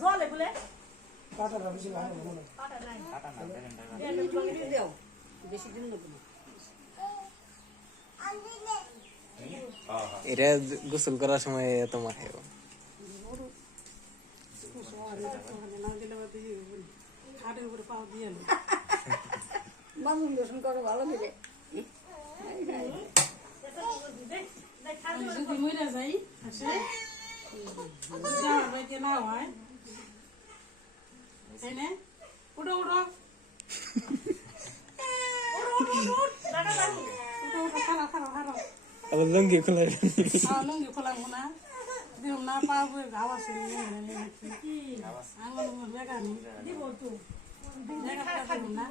জলে বলে কাটাটা বেশি ভালো মনে হয়। কাটা নাই কাটা না দাও বেশি দিন না তুমি এটা গোসল করার সময় এত মাখায় বাবু দর্শন করে ভালো দিলে যদি মরে যাই আসে যাইতে না হয় তাই না উঠো উঠো খারাপ খারাপ খারাপ আবার লঙ্গি খোলা লুঙ্গি খোলাম না দিও না পাবো গাওয়া আছে আঙুল জায়গা নেই দিব তো জায়গা দিব না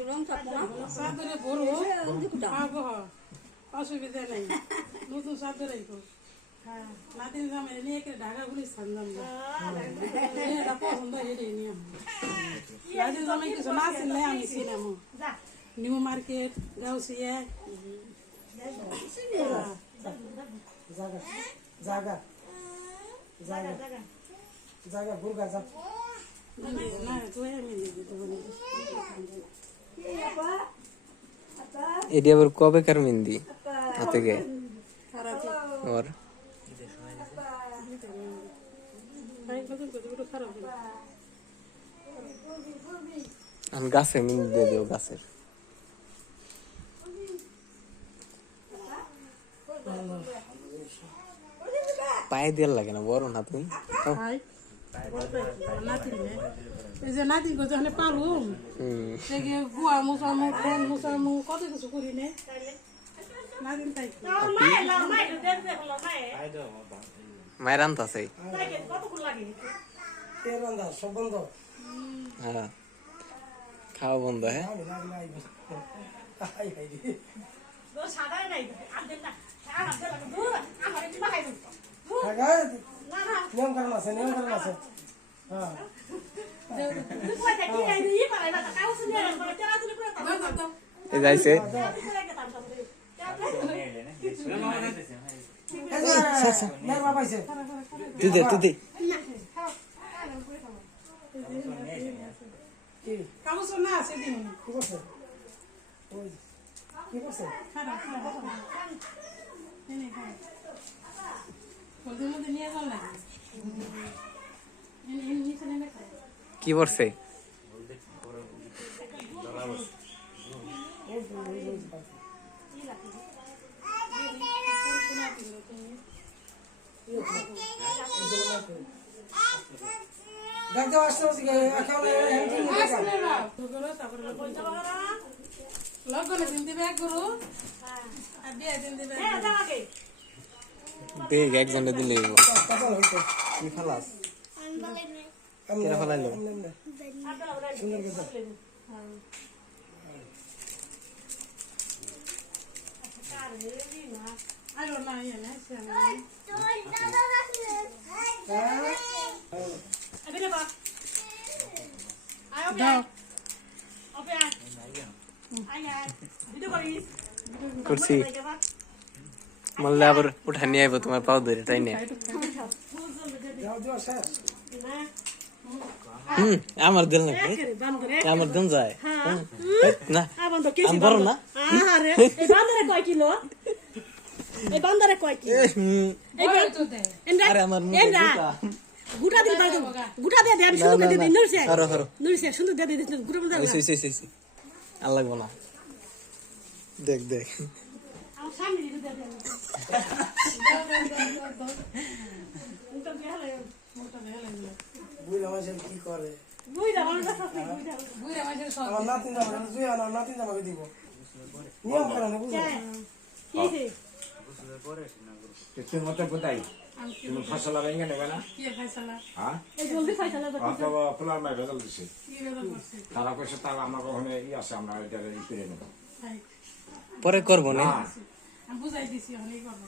রং থাকবো না সাদরে ভরো পাবো অসুবিধা নেই নতুন সাদরে নাতিন জামাই নিয়ে একে ঢাকা গুলি সান্দাম এটা পছন্দ হেরে নিয়ে নাতিন জামাই কিছু না চিনলে আমি চিনাম নিউ মার্কেট গাউসিয়া জায়গা জায়গা জায়গা জায়গা গুরগা যা না তুই আমি দিতে বলি এটি আবার কবে কার মেহেন্দি হাতে গে और हम गाছে মেহেন্দি দিয়ে দিও গাছের পায়ে দেওয়ার লাগে না বড় না তুমি এই যে নাতিন কো যখন পালুম সেগে গুয়া মুসামু কোন মুসামু কত কিছু করি নে নাতিন তাই মাই দে দে হলো মাই মায়ের আনতাছে তাকে কতক্ষণ লাগে কে বন্ধ সব বন্ধ হ্যাঁ খাওয়া বন্ধ হ্যাঁ আমি লাগলে আই হাই রে তো সাদা নাই আদে না সাদা আদে লাগে দূর আমার কি বাহাই দূর টাকা না না নিয়ম কারণ আছে হ্যাঁ তুই কই থাকি এই ই পারে না কাউ শুনে না তেরা তুই পুরো তো এই যাইছে মের বাবা আইছে তুই দে কি কামু সোনা আছে দিন কি করছে ওই কি করছে খারাপ খারাপ নেই খারাপ বলতে মধ্যে নিয়ে যাও না এই নিচে নেমে খায় কি করছে দেখতে আসছে এখন এমন লগ্নে দিন দিবে এক গুরু আর বিয়ে দিন দিবে এ যাওয়াকে বেগ একজনে দিলে কথা হইতো কি ফলাস আমি কেরা ফলাইলো সুন্দর কথা আলো না ইয়ে না সেনা এদিকে বা আয় ওকে ওকে আয় আয় ভিডিও করিস করছি মানলে আবার উঠা নিয়ে আইবো তোমার পাও ধরে তাই না যাও যাও শেষ আমার দিল না বান্দরে আমার দিন যায় না আবন্ধ কি আমি বড় না আরে এই বান্দরে কয় কিলো এই বান্দরে কয় কিলো এই তো দে আরে আমার মুখে এন্ডা গুটা গুটা দিন গুটা দিয়ে দেন শুরু করে দিন নুরছে হরো হরো নুরছে সুন্দর দিয়ে দিন গুটা মধ্যে এসে আর লাগবো না দেখ দেখ আমার সামনে দিয়ে দেন মুটা দিয়ে হলো মোটা দেলে বুইলা মাসে কি করে বুইরা মানুষ আছে বুইরা বুইরা মাঝে সব আমার নাতিন জামা জুই আমার নাতিন জামাকে দিব নিয়ম করে না বুঝছো কি রে तुम मतलब बताई तुम फसल लगाएंगे नहीं बना কি খাইছলা हाँ এই জলদি ফয়সালা हाँ तो प्लान में बदल दिसे কি বেদা করছে तारा कैसे तारा हमारा होने ये आसे हमारा इधर इधर नहीं তাই পরে করবো না हाँ আমি বুঝাই দিছি অনেক করব